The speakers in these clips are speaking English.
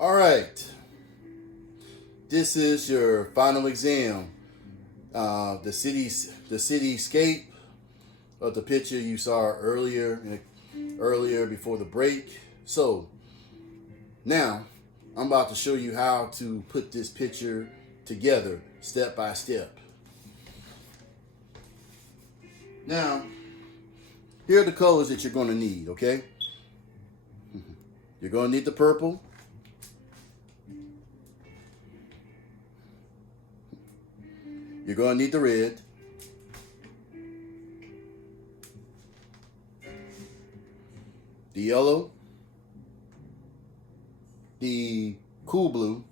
All right, this is your final exam. The cityscape of the picture you saw earlier before the break. So now I'm about to show you how to put this picture together step by step. Now, here are the colors that you're going to need, okay? You're going to need the purple. You're going to need the red. The yellow. The cool blue.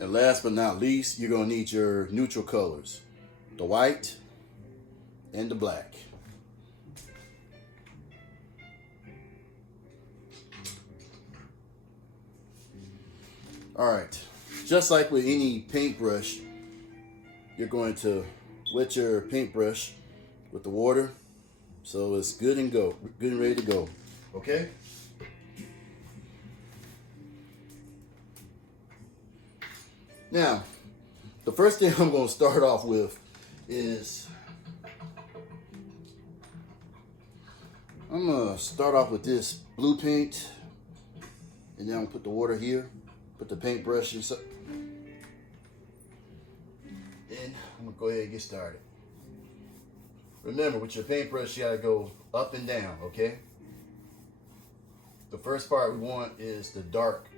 And last but not least, you're going to need your neutral colors. The white and the black. All right. Just like with any paintbrush, you're going to wet your paintbrush with the water so it's good and ready to go. Okay? Now, the first thing I'm going to start off with is I'm going to start off with this blue paint, and then I'm going to put the water here, put the paintbrush inside. Then I'm going to go ahead and get started. Remember, with your paintbrush, you got to go up and down, okay? The first part we want is the dark.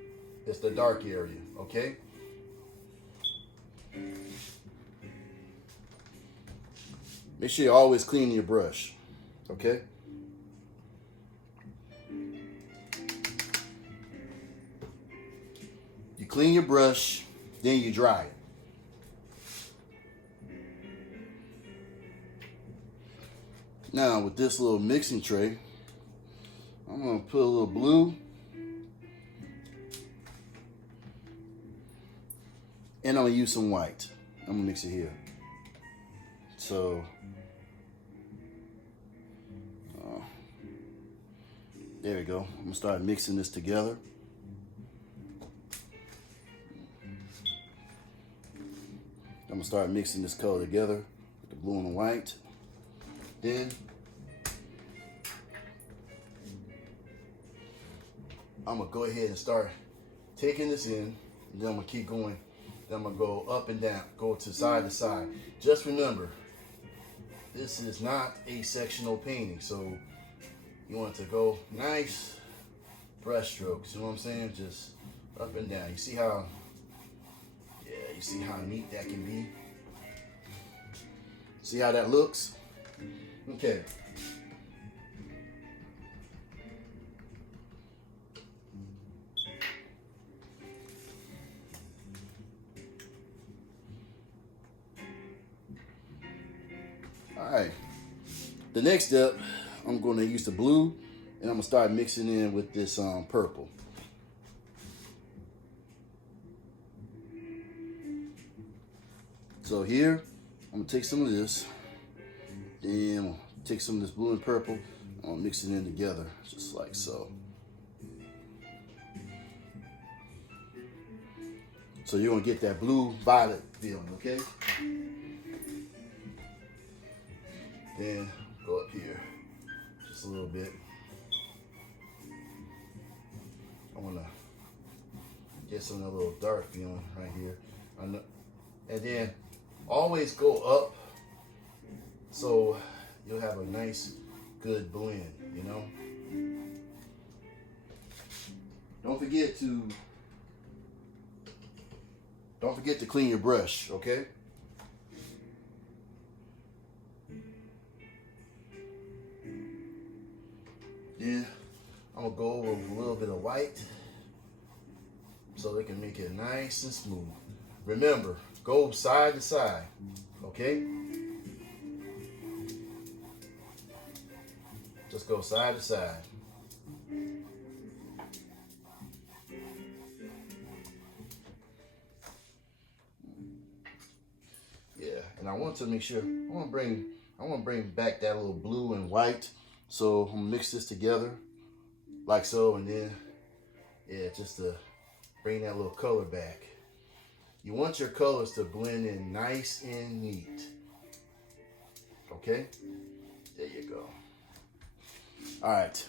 It's the dark area, okay? Make sure you always clean your brush, okay? You clean your brush, then you dry it. Now with this little mixing tray, I'm going to put a little blue and I'm going to use some white. I'm going to mix it here. So, there we go. I'm going to start mixing this together. I'm going to start mixing this color together with the blue and the white. Then I'm going to go ahead and start taking this in, and then I'm going to keep going. Then I'm going to go up and down, go to side to side. Just remember, this is not a sectional painting, so you want to go nice brush strokes, you know what I'm saying? Just up and down. You see how, you see how neat that can be? See how that looks? Okay. All right. The next step, I'm going to use the blue, and I'm going to start mixing in with this purple. So here, I'm going to take some of this, then I'm going to take some of this blue and purple, I'm going to mix it in together, just like so. So you're going to get that blue-violet feeling, okay? Then go up here just a little bit. I want to get some of that little dark feeling right here. And then always go up so you'll have a nice, good blend, you know? Don't forget to clean your brush, okay? Then I'm gonna go over with a little bit of white so they can make it nice and smooth. Remember, go side to side, okay? Just go side to side. Yeah, and I want to make sure, I want to bring back that little blue and white. So I'm gonna mix this together like so, and then, yeah, just to bring that little color back. You want your colors to blend in nice and neat. Okay? There you go. All right.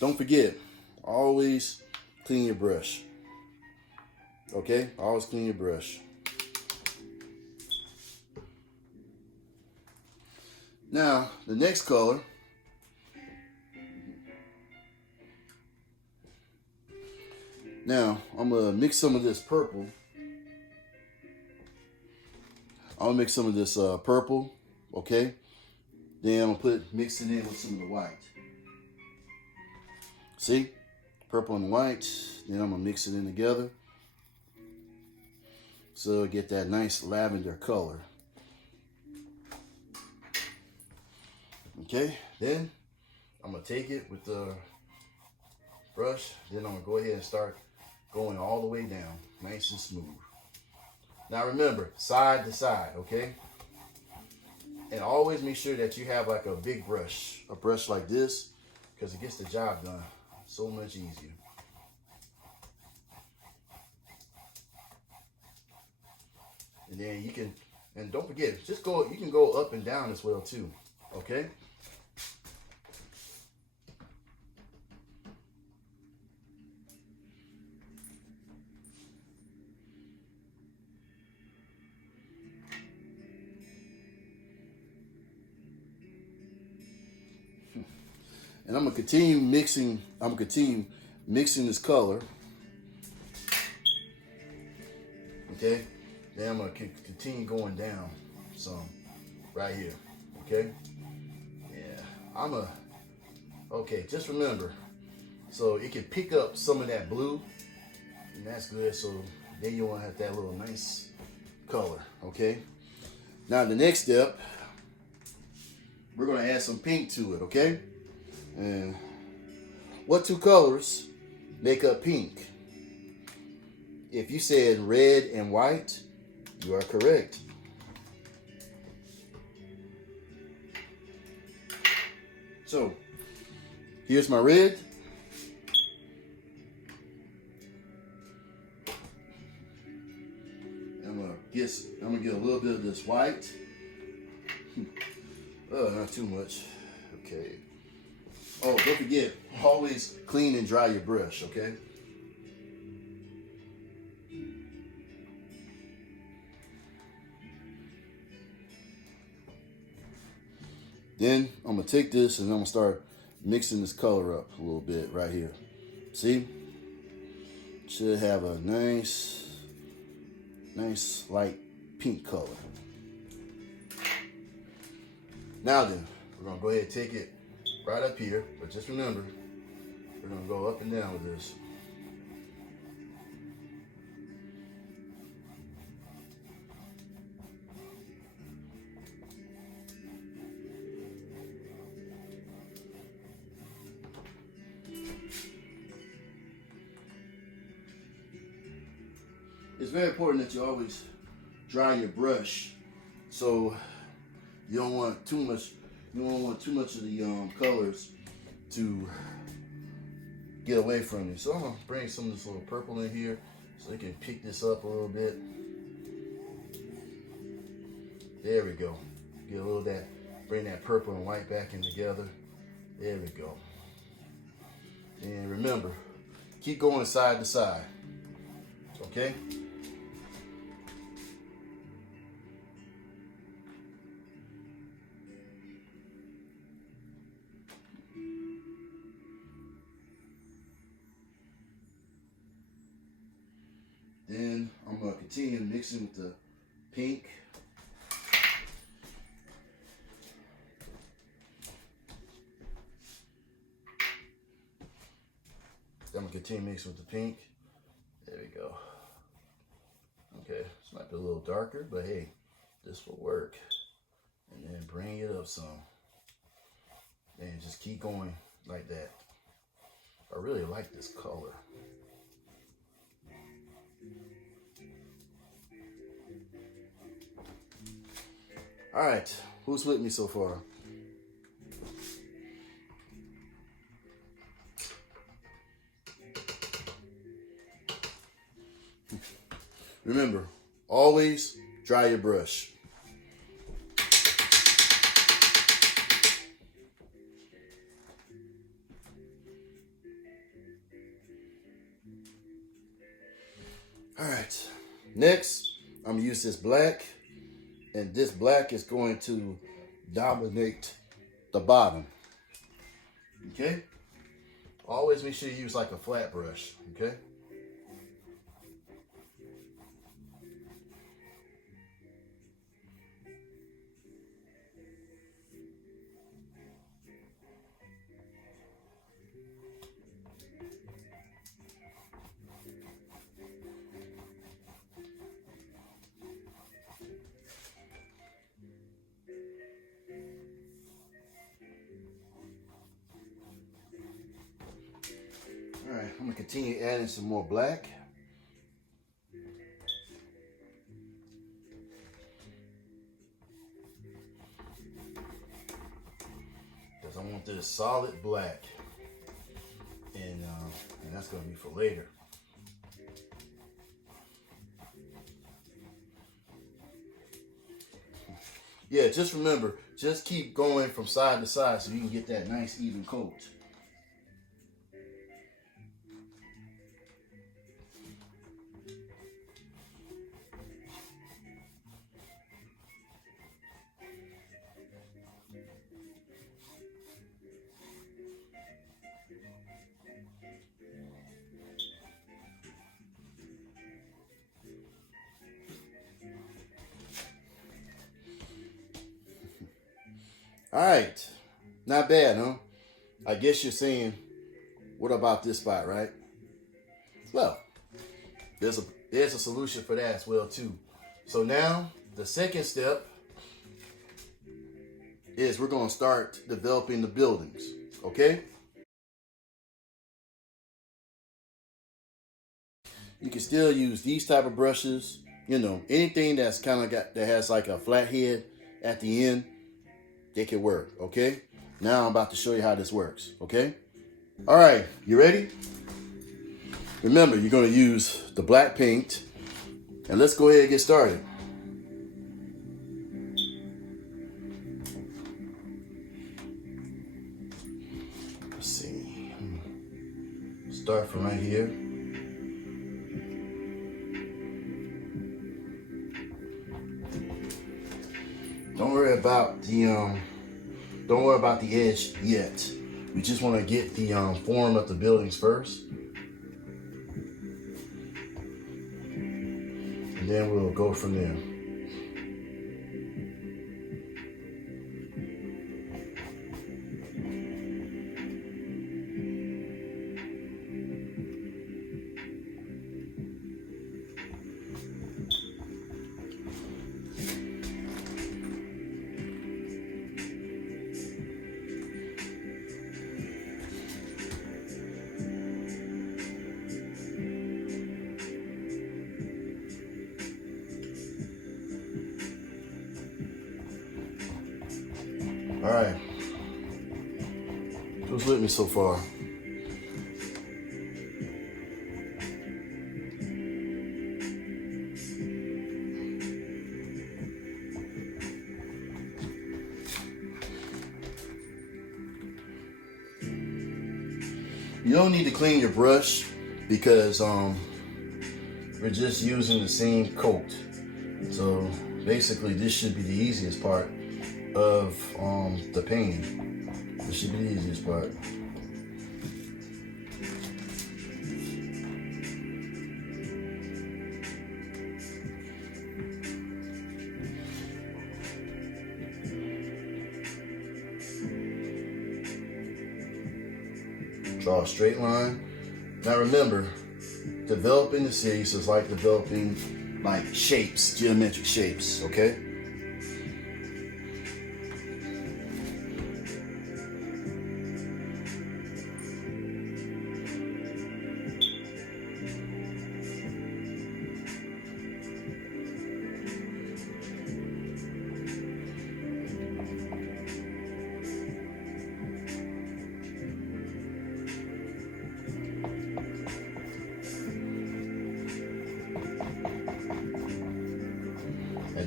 Don't forget, always clean your brush. Okay? Always clean your brush. Now, the next color. Now, I'm going to mix some of this purple. I'm going to mix some of this purple. Okay? Then I'm going to mix it in with some of the white. See? Purple and white. Then I'm going to mix it in together. So get that nice lavender color. Okay, then I'm going to take it with the brush. Then I'm going to go ahead and start going all the way down, nice and smooth. Now remember, side to side, okay? And always make sure that you have like a big brush, a brush like this, because it gets the job done so much easier. And then you can, and don't forget, you can go up and down as well too, okay? And I'm gonna continue mixing. Mixing this color. Okay. Then I'm gonna continue going down some right here. Okay. Yeah. Okay. Just remember. So it can pick up some of that blue, and that's good. So then you want to have that little nice color. Okay. Now the next step, we're gonna add some pink to it. Okay. And what two colors make up pink? If you said red and white, you are correct. So, here's my red. I'm gonna get a little bit of this white. Oh, not too much. Okay. Oh, don't forget, always clean and dry your brush, okay? Then I'm gonna take this and I'm gonna start mixing this color up a little bit right here. See? Should have a nice light pink color. Now then, we're gonna go ahead and take it right up here, but just remember, we're gonna go up and down with this. It's very important that you always dry your brush, so you don't want too much. You don't want too much of the colors to get away from you. So I'm gonna bring some of this little purple in here so you can pick this up a little bit. There we go. Get a little of that, bring that purple and white back in together. There we go. And remember, keep going side to side. Okay? Then I'm going to continue mixing with the pink. Then I'm going to continue mixing with the pink. There we go. Okay, this might be a little darker, but hey, this will work. And then bring it up some. And just keep going like that. I really like this color. All right, who's with me so far? Remember, always dry your brush. All right, next I'm gonna use this black, and this black is going to dominate the bottom. Okay? Always make sure you use like a flat brush, okay? All right, I'm gonna continue adding some more black. Because I want this solid black. And that's gonna be for later. Yeah, just remember, just keep going from side to side so you can get that nice even coat. All right, not bad, huh? I guess you're saying, what about this spot, right? Well, there's a solution for that as well too. So now the second step is we're going to start developing the buildings, okay? You can still use these type of brushes, you know, anything that's kind of that has like a flat head at the end, they can work, okay? Now I'm about to show you how this works, okay? All right, you ready? Remember, you're going to use the black paint, and let's go ahead and get started. Let's see. Start from right here. Don't worry about the edge yet. We just want to get the form of the buildings first. And then we'll go from there. All right. Who's with me so far? You don't need to clean your brush because we're just using the same coat. So basically this should be the easiest part of the painting. This should be the easiest part. Draw a straight line. Now remember, developing the cities is like developing like shapes, geometric shapes, okay?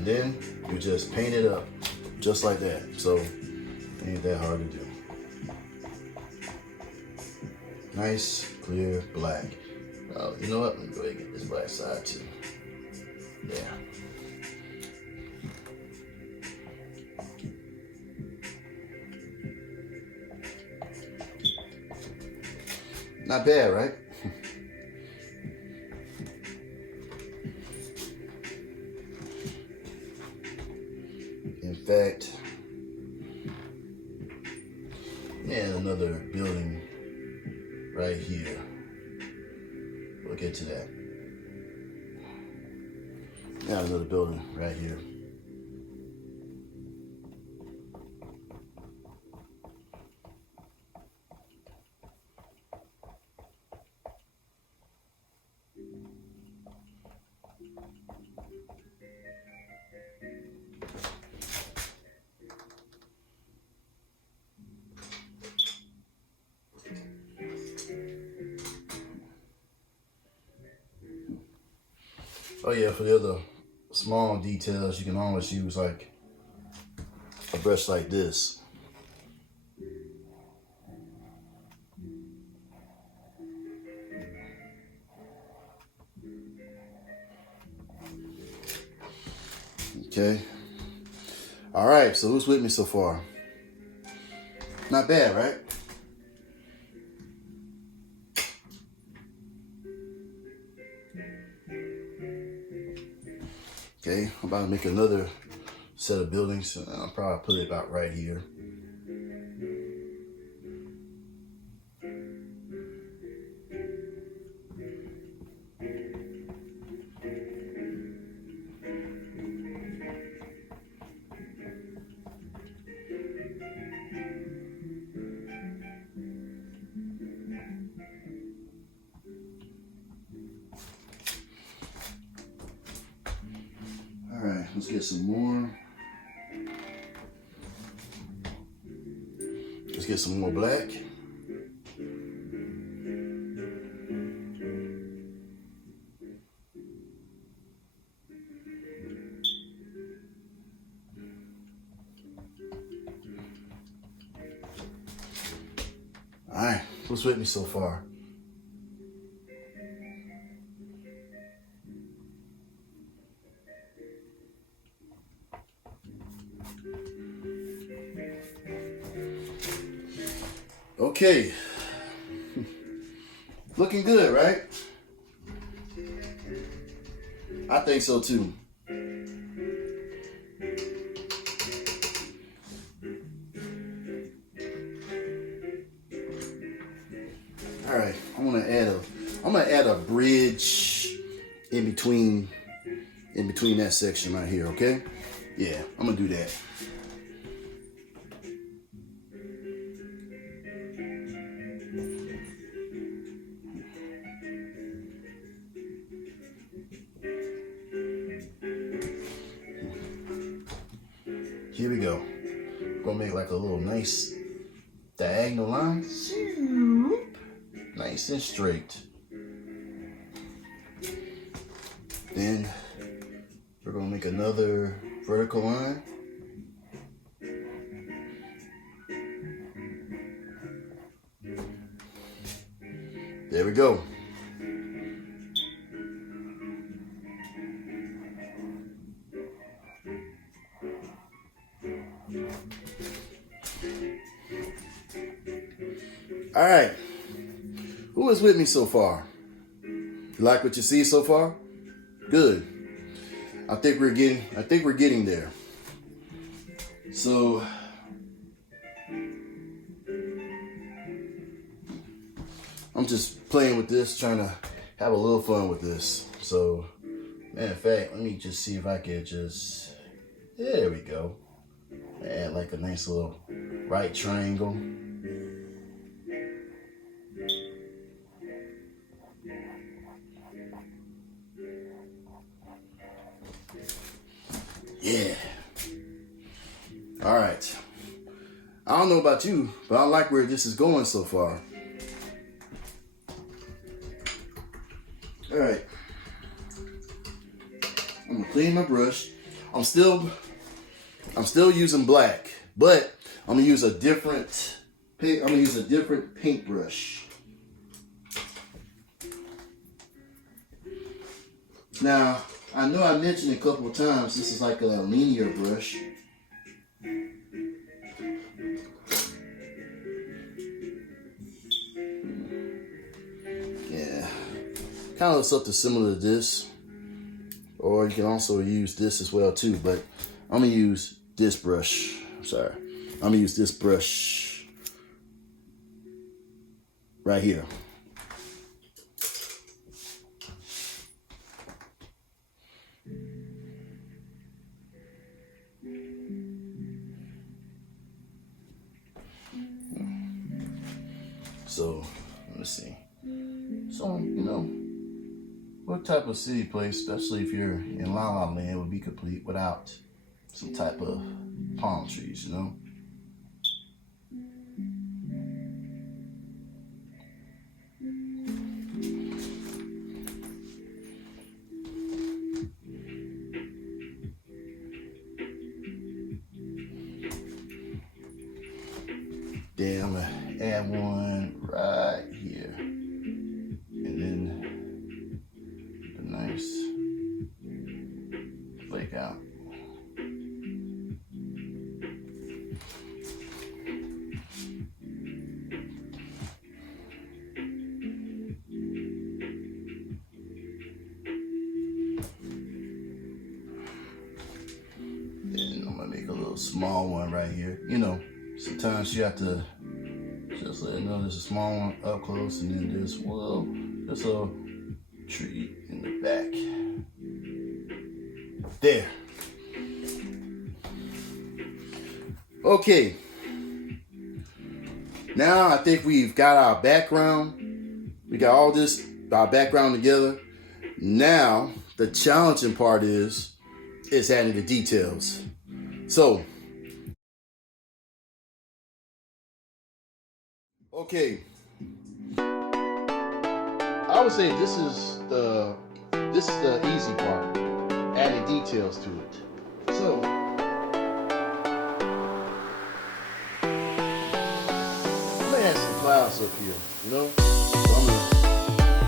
then you just paint it up just like that. So ain't that hard to do. Nice, clear black. You know what? Let me go ahead and get this black side too. Yeah. Not bad, right? In fact, and another building right here. We'll get to that. Got another building right here. Oh yeah, for the other small details, you can always use like a brush like this. Okay. All right, so who's with me so far? Not bad, right? Okay, I'm about to make another set of buildings. I'll probably put it about right here. All right, let's get some more. Let's get some more black. All right, who's with me so far? Okay, looking good, right? I think so too. All right, I'm gonna add a bridge in between that section right here. Okay, yeah, I'm gonna do that. Here we go. Gonna make like a little nice diagonal line. Nice and straight. Then we're gonna make another vertical line. There we go. All right, who is with me so far? You like what you see so far? Good. I think we're getting there. So I'm just playing with this, trying to have a little fun with this. So, matter of fact, let me just see if I can just, there we go. Add like a nice little right triangle. Yeah. All right. I don't know about you, but I like where this is going so far. All right. I'm gonna clean my brush. I'm still using black, but I'm gonna use a different paintbrush. Now, I know I mentioned a couple of times this is like a linear brush. Yeah, kind of looks something similar to this, or you can also use this as well too, but I'm gonna use this brush. Sorry, I'm gonna use this brush right here. So, let's see. So, you know, what type of city place, especially if you're in La La Land, would be complete without some type of palm trees, you know? Then I'm gonna add one right here. And then a nice flake out. Then I'm gonna make a little small one right here. You know, sometimes you have to just let it know there's a small one up close, and then there's, well, there's a tree in the back. There. Okay. Now I think we've got our background. We got all this, our background together. Now the challenging part is adding the details. So, okay, I would say this is the easy part, adding details to it. So, I'm gonna add some clouds up here, you know. So I'm gonna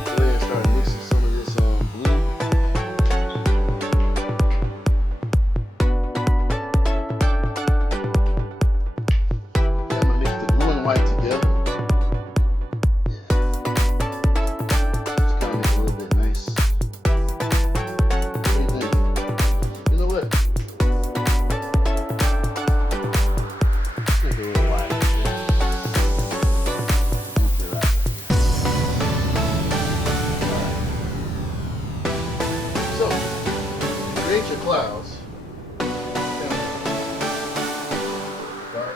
go ahead and start mixing some of this blue. White together. Yeah. Just kind of make it a little bit nice. What do you think? You know what? Let's make it a little white. Okay, right. Alright. So, create your clouds. Dark.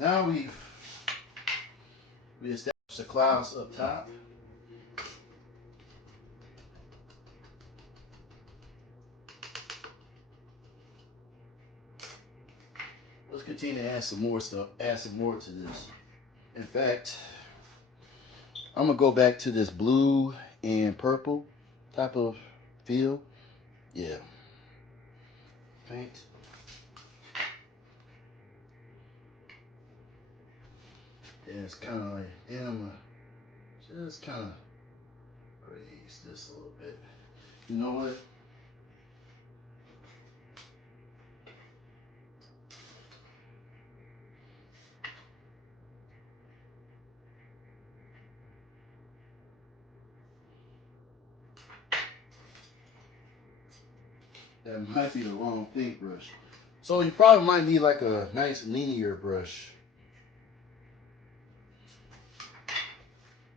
Now we established the clouds up top. Let's continue to add some more stuff, add some more to this. In fact, I'm gonna go back to this blue and purple type of feel. Yeah. Paint. And it's kind of like, yeah, I'm gonna just kind of raise this a little bit. You know what? That might be the wrong paintbrush. So you probably might need like a nice linear brush.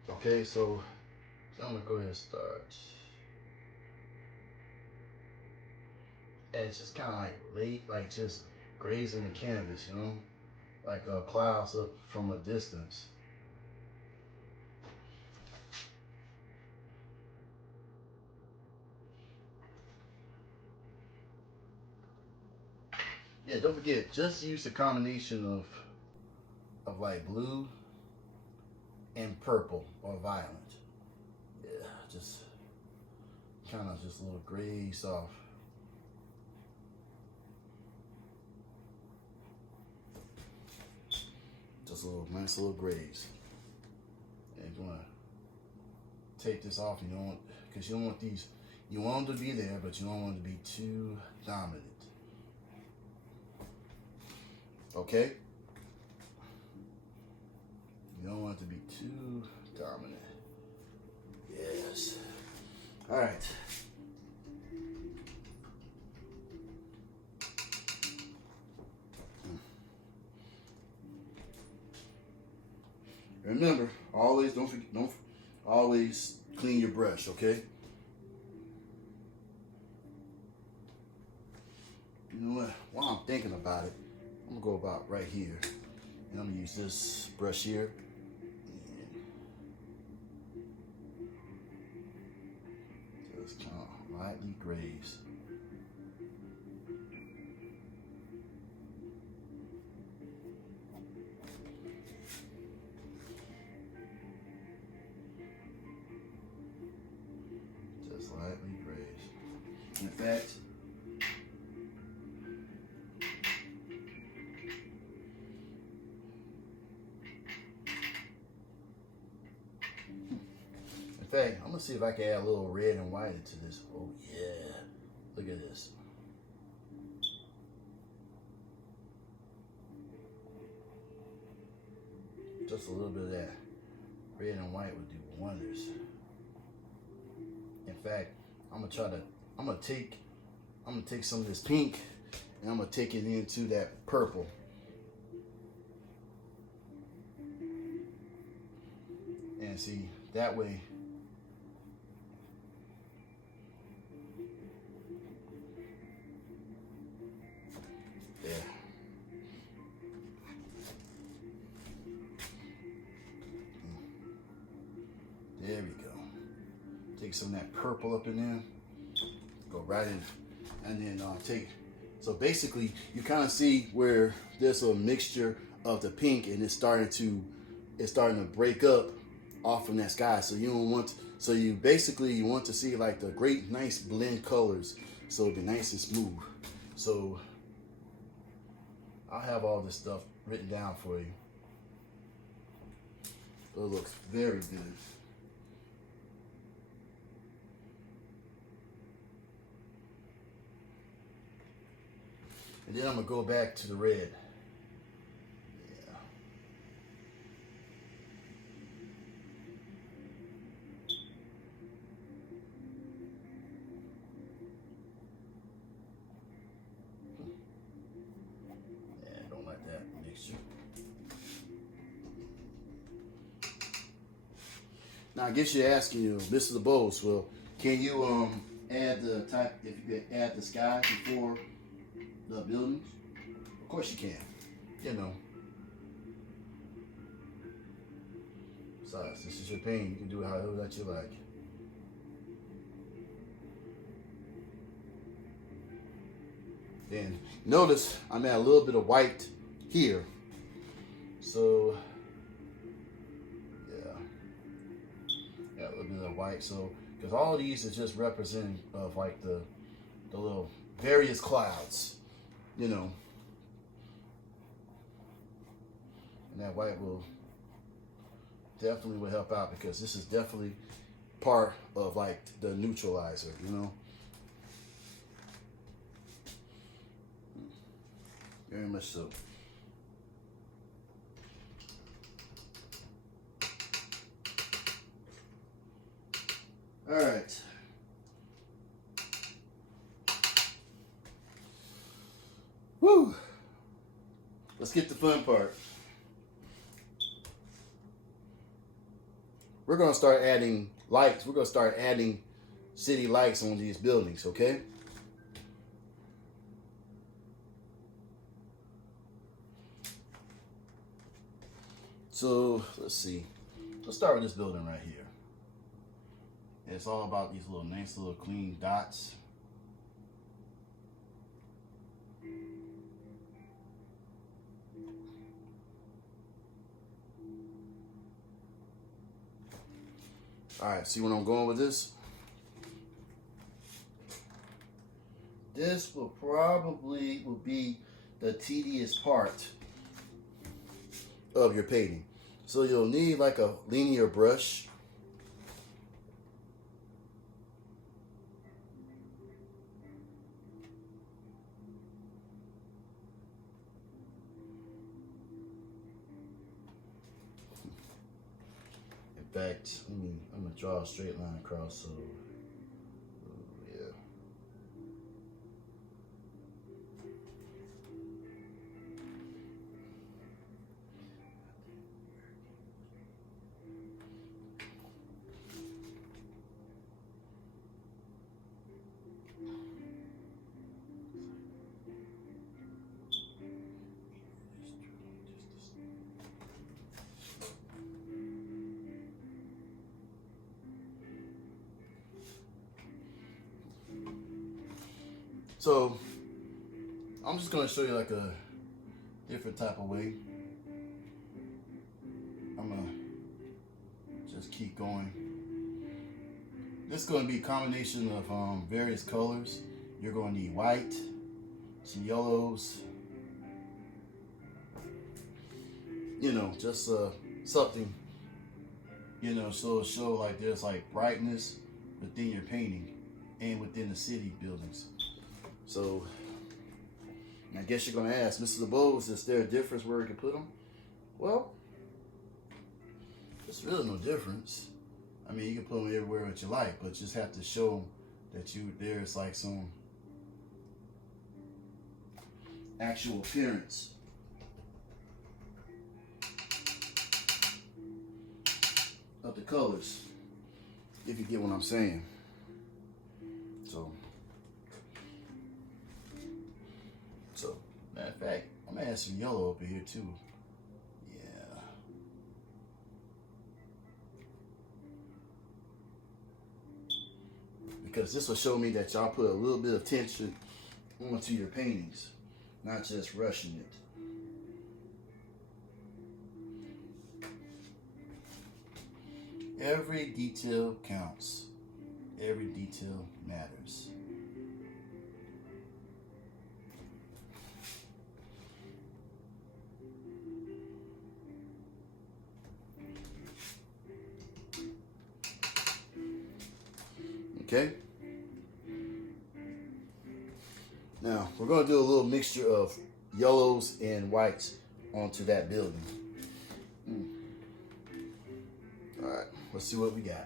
Okay, so I'm gonna go ahead and start. And it's just kind of like late, like just grazing the canvas, you know, like clouds up from a distance. Yeah, don't forget, just use the combination of like blue and purple or violet. Yeah, just kind of just a little graze off. Just a little nice little graze. And you're gonna take this off. You don't want, because you don't want these. You want them to be there, but you don't want them to be too dominant. Okay? You don't want it to be too dominant. Yes. All right. Remember, always don't always clean your brush, okay? You know what? While I'm thinking about it, I'm gonna go about right here, and I'm gonna use this brush here. And just kind of lightly graze. Lightly graze. In fact, I'm gonna see if I can add a little red and white into this. Oh yeah, look at this. Just a little bit of that red and white would do wonders. In fact, I'm gonna take some of this pink and I'm gonna take it into that purple. And see, that way there. There we go. Take some of that purple up in there. Go right in, and then take. So basically, you kind of see where there's a mixture of the pink, and it's starting to break up off from that sky. So you don't want. So you want to see like the great, nice blend colors. So it'll be nice and smooth. So I'll have all this stuff written down for you. It looks very good. And then I'm gonna go back to the red. Yeah. Yeah, I don't like that mixture. Now I guess you're asking, Mr. Bowles, well, can you add the type, if you could add the sky before the buildings? Of course you can. Besides, this is your painting. You can do it however that you like. Then notice I'm at a little bit of white here. So yeah, got a little bit of white. So because all of these is just representing of like the little various clouds, you know. And that white will definitely help out because this is definitely part of like the neutralizer, you know. Very much so. All right. Woo. Let's get the fun part. We're going to start adding lights. We're going to start adding city lights on these buildings, okay? So, let's see. Let's start with this building right here. It's all about these little nice little clean dots. All right, see where I'm going with this? This will be the tedious part of your painting. So you'll need like a linear brush. In fact, I'm gonna draw a straight line across, so yeah. So I'm just gonna show you like a different type of way. I'm gonna just keep going. This is gonna be a combination of various colors. You're gonna need white, some yellows, you know, just something, you know, so show like there's like brightness within your painting and within the city buildings. So, I guess you're going to ask, Mrs. Abose, is there a difference where we can put them? Well, there's really no difference. I mean, you can put them everywhere that you like, but you just have to show them that there's like some actual appearance. Of the colors, if you get what I'm saying. So, matter of fact, I'm gonna add some yellow over here too. Yeah. Because this will show me that y'all put a little bit of tension onto your paintings, not just rushing it. Every detail counts. Every detail matters. Okay. Now we're going to do a little mixture of yellows and whites onto that building. All right, let's see what we got.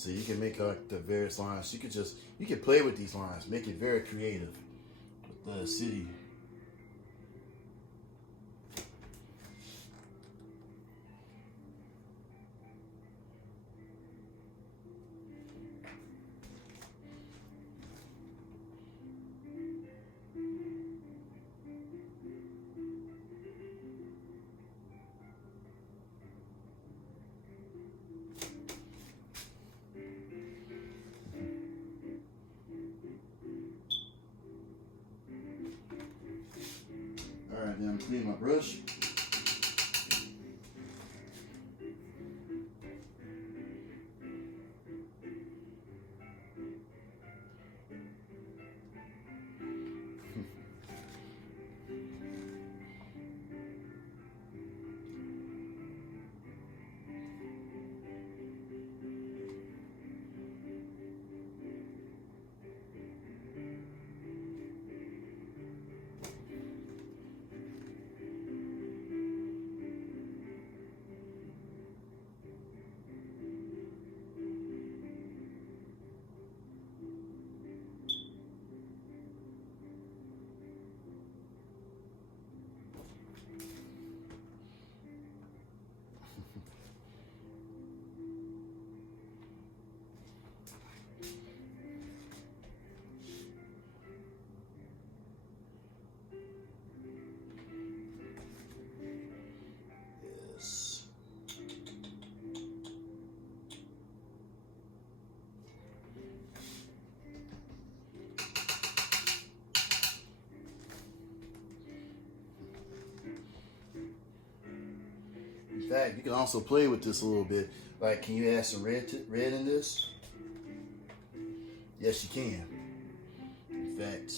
So you can make like the various lines. You can play with these lines, make it very creative with the city. All right, now I'm cleaning my brush. Yes. In fact, you can also play with this a little bit. Like, can you add some red in this? Yes, you can. In fact,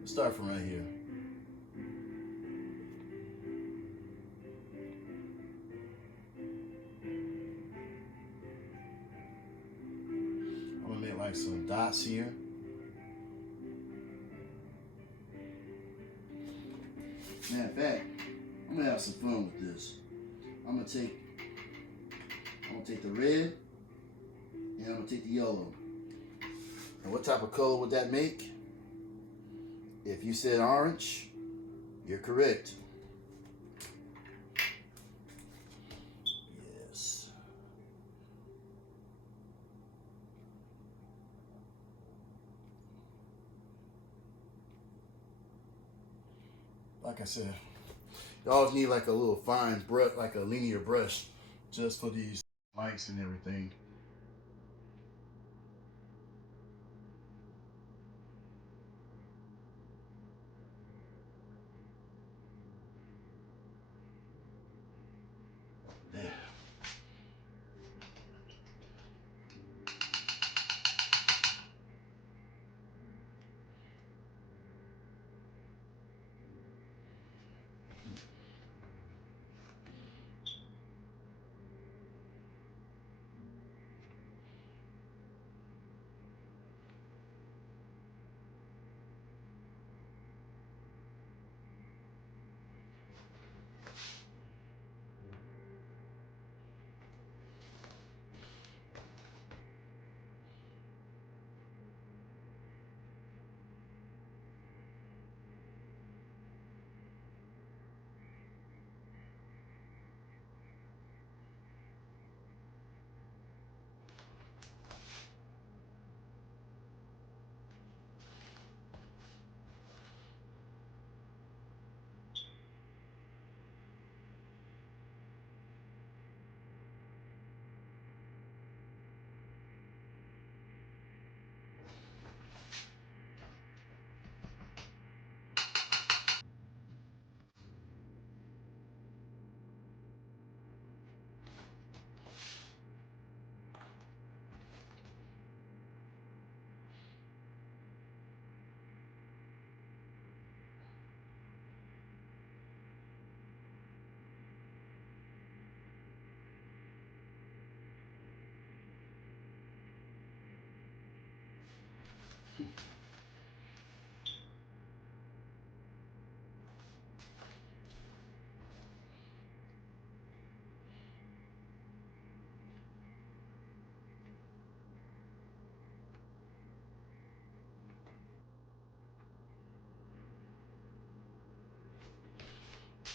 let's start from right here. I'm gonna make like some dots here. Matter of fact, I'm gonna have some fun with this. I'm gonna take the red and I'm gonna take the yellow. And what type of color would that make? If you said orange, you're correct. Yes. Like I said, you always need like a little fine brush, like a linear brush, just for these lights and everything. There.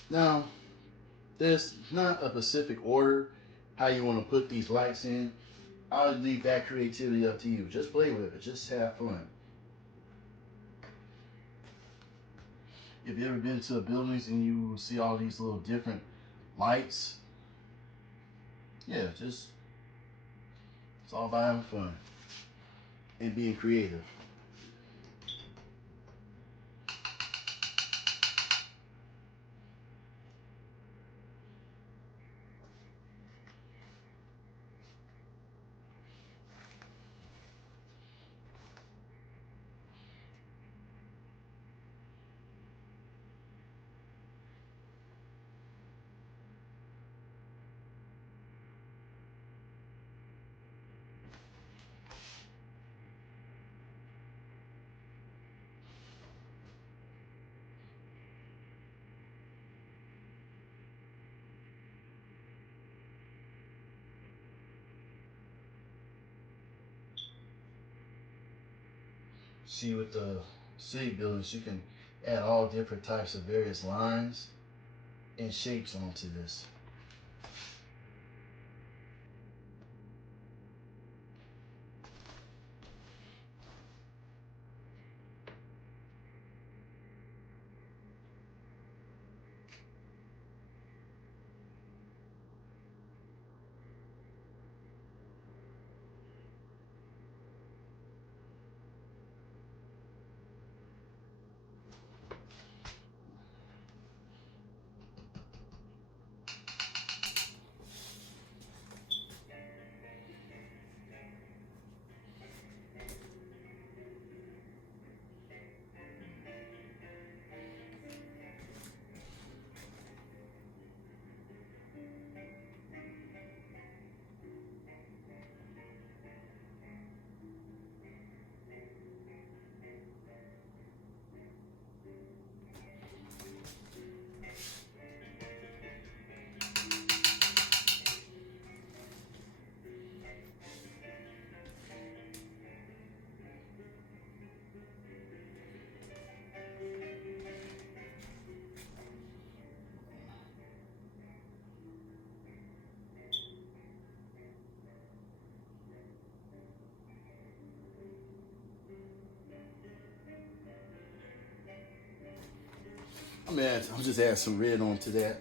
Now, there's not a specific order how you want to put these lights in. I'll leave that creativity up to you. Just play with it. Just have fun. If you ever been to buildings and you see all these little different lights, yeah, just it's all about having fun and being creative. See, with the city buildings, you can add all different types of various lines and shapes onto this. I'm just add some red onto that.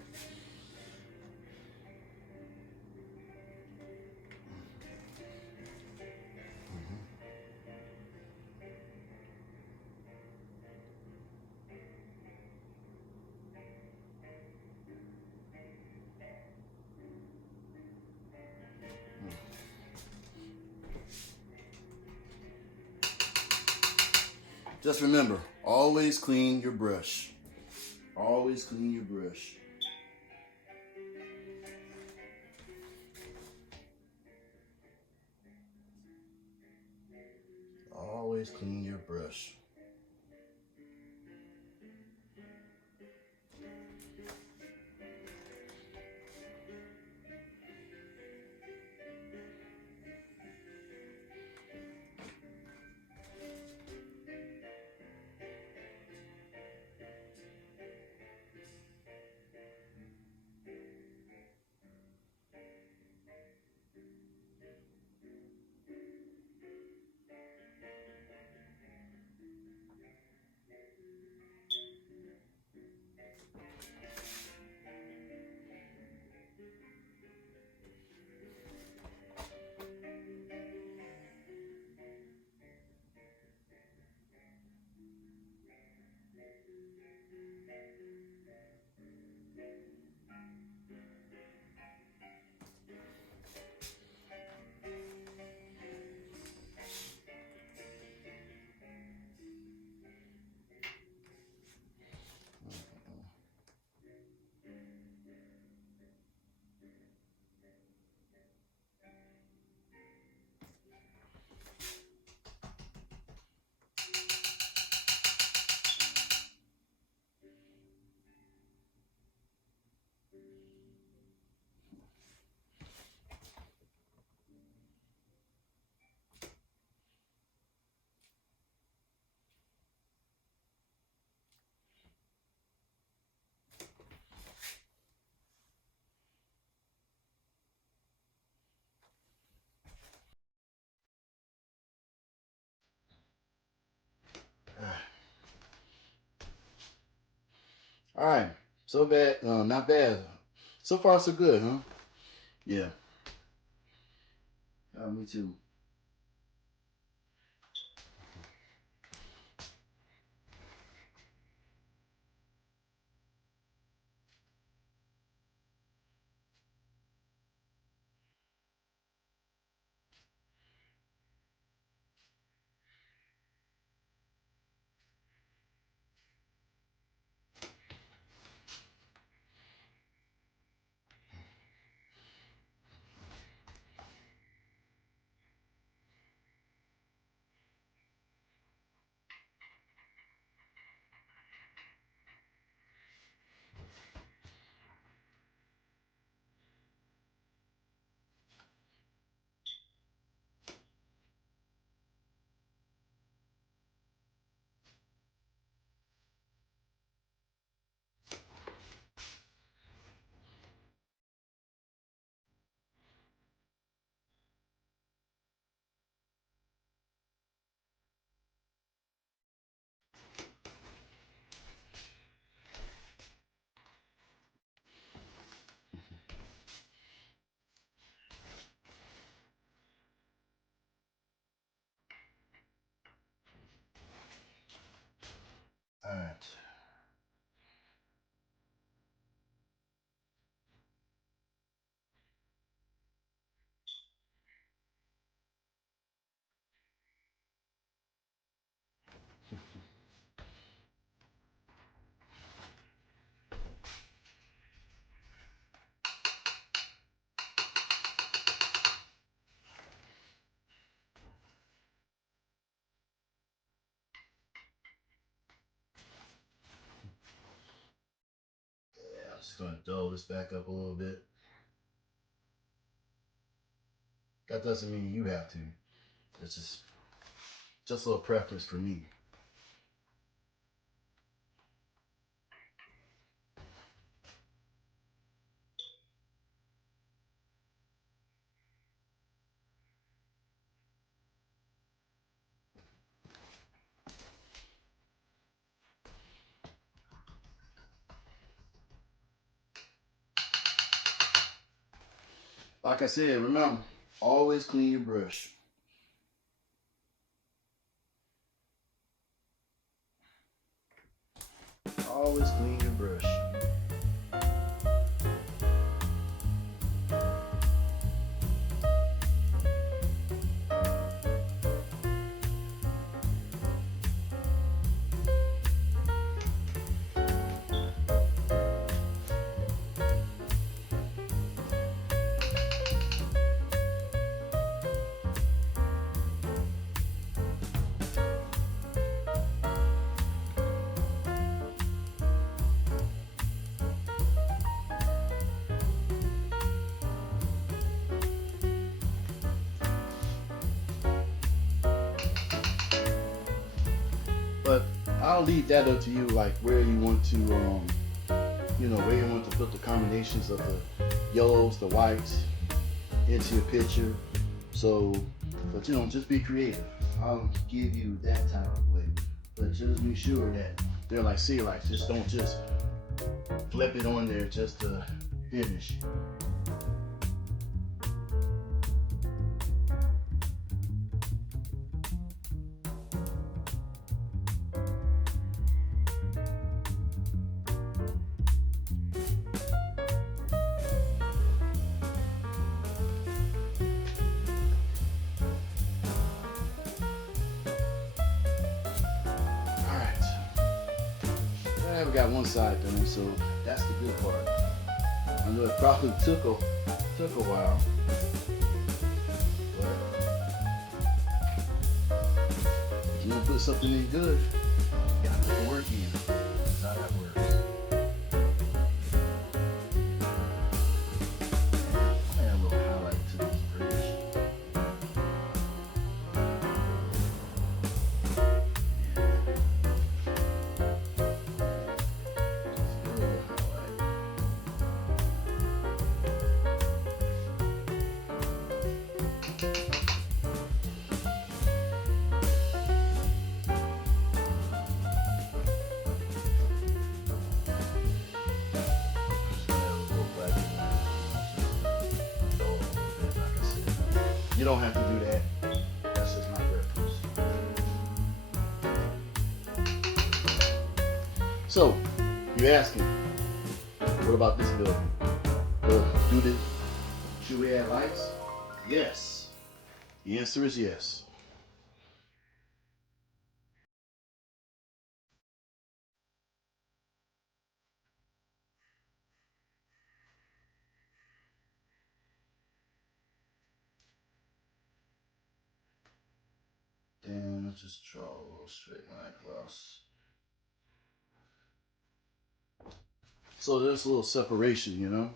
Just remember, always clean your brush. Always clean your brush. Always clean your brush. All right. So bad, not bad. So far, so good, huh? Yeah. Me too. All right. Yeah, I'm just gonna dull this back up a little bit. That doesn't mean you have to. It's just a little preference for me. Like I said, remember, always clean your brush. Always clean your brush. But I'll leave that up to you, like where you want to, where you want to put the combinations of the yellows, the whites into your picture. So, but just be creative. I'll give you that type of way, but just be sure that they're like sea lights. Just don't just flip it on there just to finish. All right. We got one side done, so that's the good part. I know it probably took a while, but if you want to put something in good, you gotta put the work in. That's how that works. Add a little highlight to this bridge. You don't have to do that. That's just my preference. So, you're asking, what about this building? Do this? Should we add lights? Yes. The answer is yes. Then let's just draw a little straight line across. So there's a little separation, you know?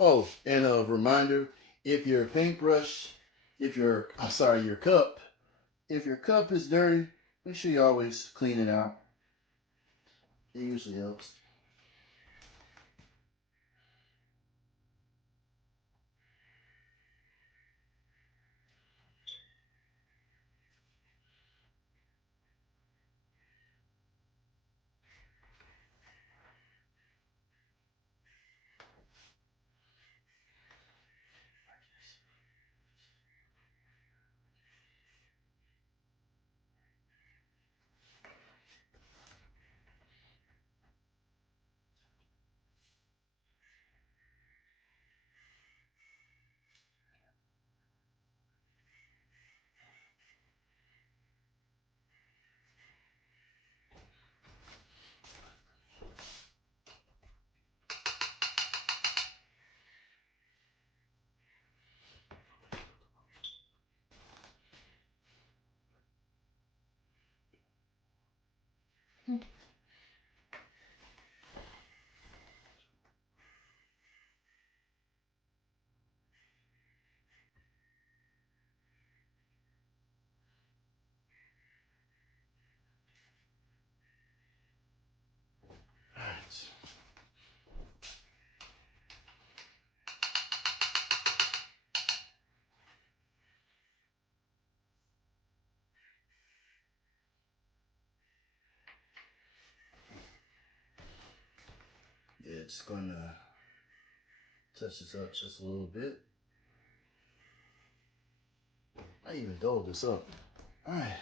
Oh, and a reminder, if your paintbrush, I'm sorry, if your cup is dirty, make sure you always clean it out. It usually helps. All right. Yeah, just gonna touch this up just a little bit. I even dolled this up. All right.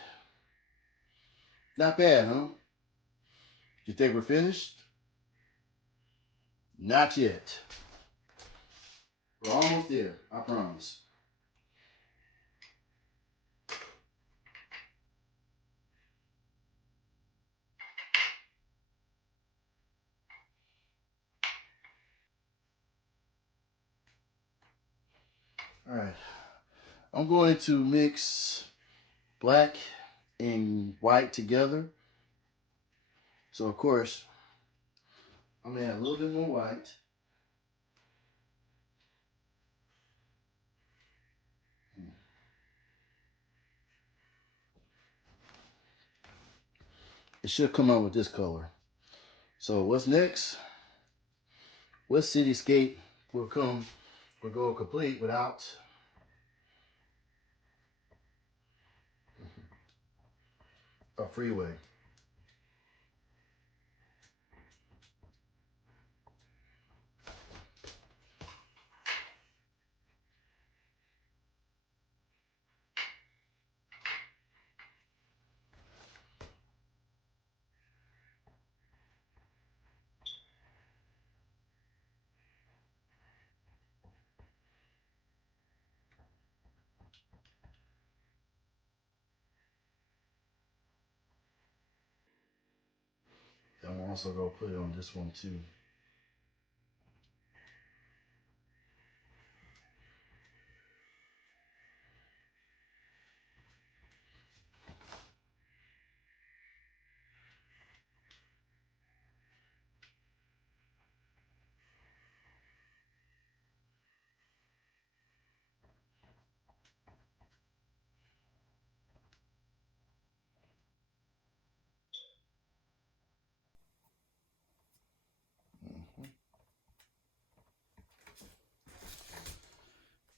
Not bad, huh? You think we're finished? Not yet. We're almost there, I promise. All right. I'm going to mix black and white together. So, of course, I'm going to add a little bit more white. It should come out with this color. So, what's next? What cityscape will go complete without a freeway? also go put it on this one too.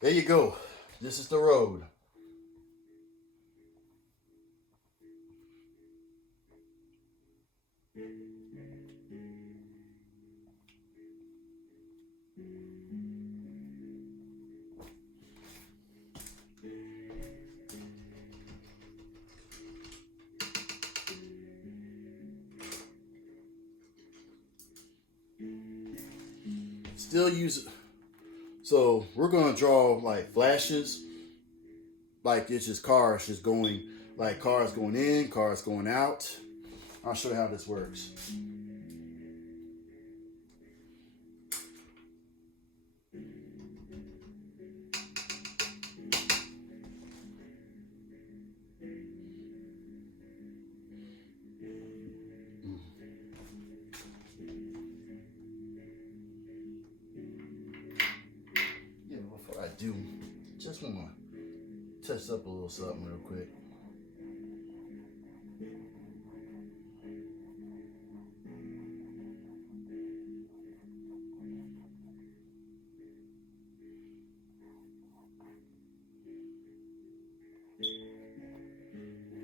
There you go. This is the road. Still use it. So we're gonna draw like flashes, like it's just cars just going, like cars going in, cars going out. I'll show you how this works. Yeah, before I do, just wanna touch up a little something real quick.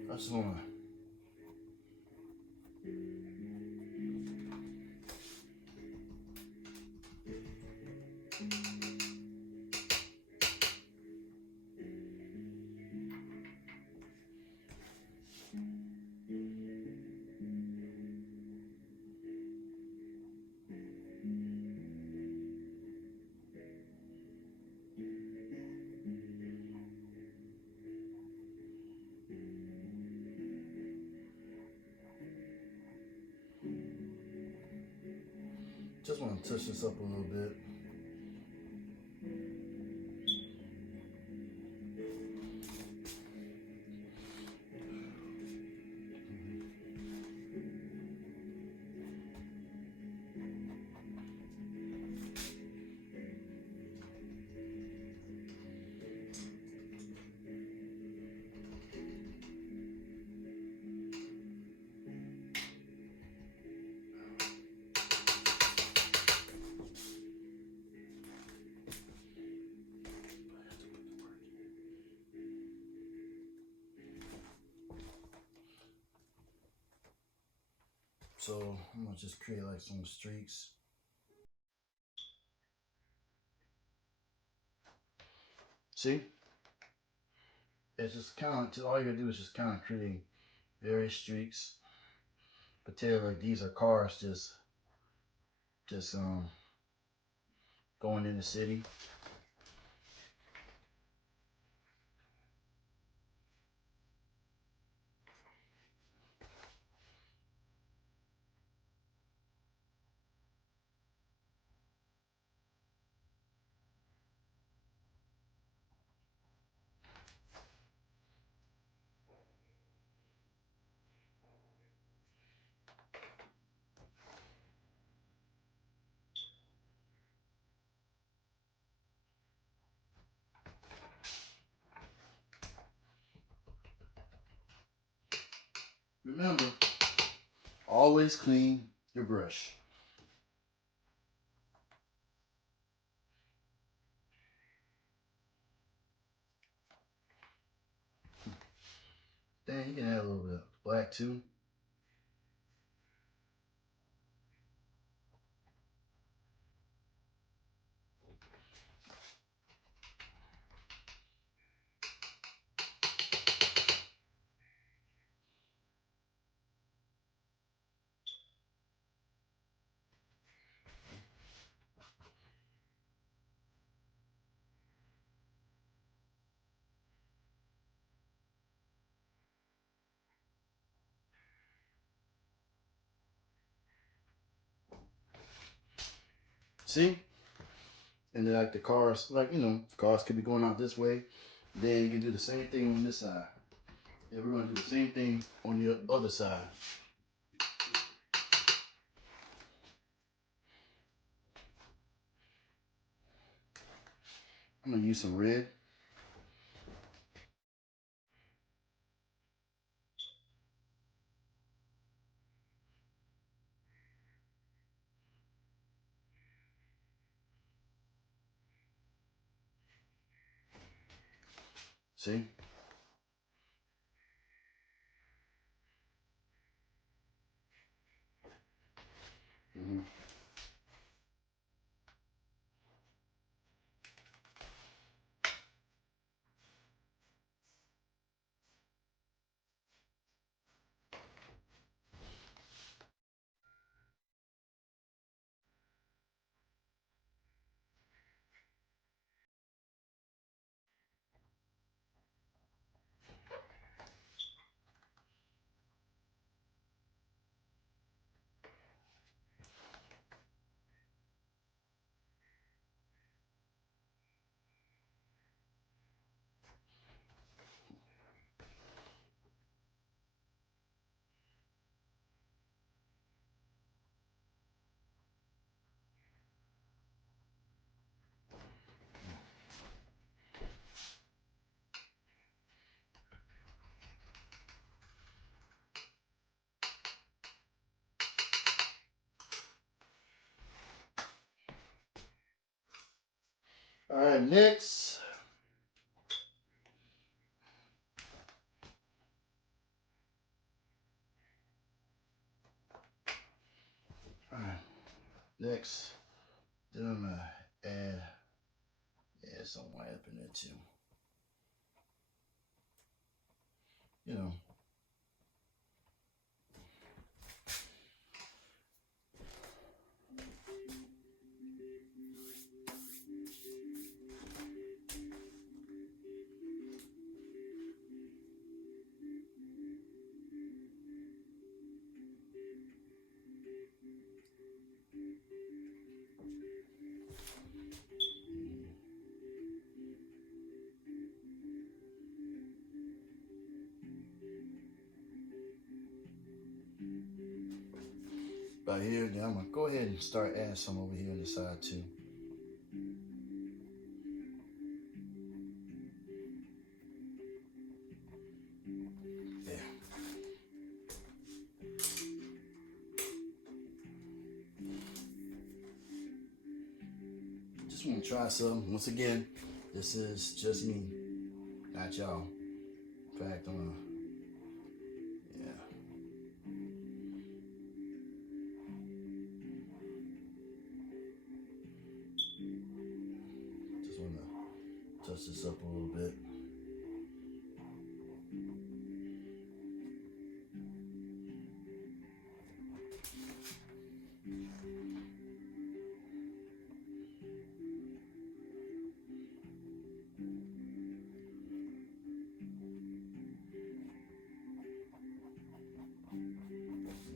I just wanna touch this up a little bit. So I'm gonna just create like some streaks. See? It's just kind of, all you gotta do is just kind of create various streaks. Particularly these are cars just going in the city. Remember, always clean your brush. Then you can add a little bit of black too. See? And then like the cars, like, you know, cars could be going out this way. Then you can do the same thing on this side. And we're gonna do the same thing on the other side. I'm gonna use some red. See? Mm-hmm. All right, next. All right, next. Then I'm gonna add some white up in there too. You know. About here, then I'm gonna go ahead and start adding some over here on the side too. There. Just want to try some. Once again, this is just me, not y'all. In fact, I'm gonna, yeah. Just want to touch this up a little bit.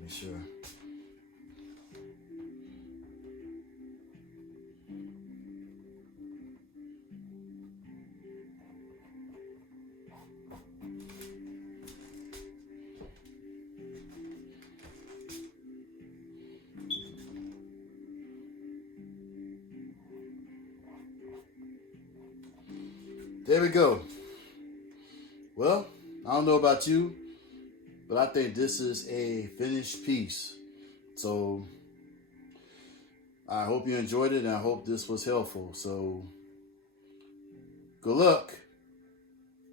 Make sure. There we go. Well, I don't know about you, but I think this is a finished piece. So I hope you enjoyed it, and I hope this was helpful. So good luck.